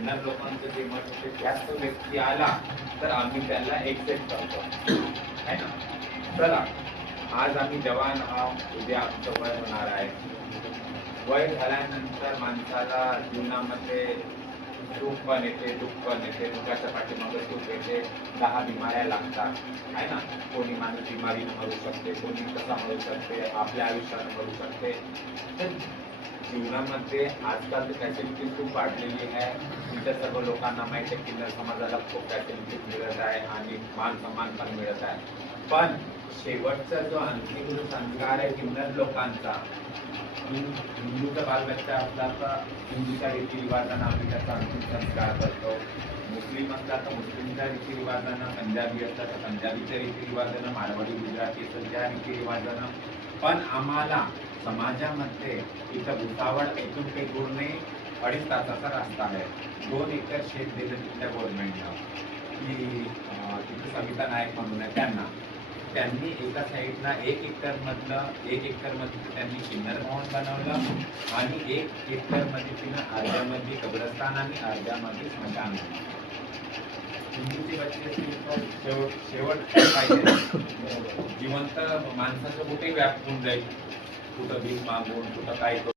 किन्नर लोकांचं जे मत होते त्याच तो व्यक्ती आला तर आम्ही त्याला एक्सेप्ट करतो, है ना. चला, आज आम्ही जवान आहोत, उद्या आमचं वय होणार आहे. वय झाल्यानंतर माणसाला जीवनामध्ये सुख पण येते, दुःख पण येते. दुःखाच्या पाठीमागे सुख येते. 10 बिमाऱ्या लागतात, आहे ना. कोणी माणूस बिमारीनं मरू शकते, कोणी कसा मरू शकते, आपल्या आयुष्यानं मरू शकते. तर जीवनामध्ये आजकाल तर फॅसिलिटी खूप वाढलेली आहे. तुमच्या सर्व लोकांना माहिती आहे किन्नर समाजाला खूप फॅसिलिटीज मिळत आहे आणि मान सन्मान पण मिळत आहे. पण शेवटचा जो अंतिम जो संस्कार आहे किन्नर लोकांचा, हिंदूचा बालबच्चा असला तर हिंदूच्या रीतिरिवाजानं आम्ही त्याचा अंतिम संस्कार करतो. मुस्लिम असला तर मुस्लिमच्या रीतिरिवाजानं, पंजाबी असला तर पंजाबीच्या रीतिरिवाजानं, मारवाडी गुजराती असेल त्या रीतिरिवाजानं. पण आम्हाला समाजामध्ये इथं भुसावळ इथून काही दूर नाही, 2.5 तासाचा रस्ता आहे. 2 एकर शेत दिलं तिथल्या गव्हर्नमेंटला, की तिथे सविता नायक म्हणून आहे त्यांनी एका साईडला 1 एकरमध्ये त्यांनी किन्नर भवन बनवलं आणि 1 एकरमध्ये तिनं अर्ध्यामध्ये कब्रस्तान आणि अर्ध्यामध्ये स्मशान. हिंदूची बच्चे शेवट पाहिजे. जिवंत माणसाचं कुठे व्यापून जाईल, कुठं भीक मागून, कुठं काय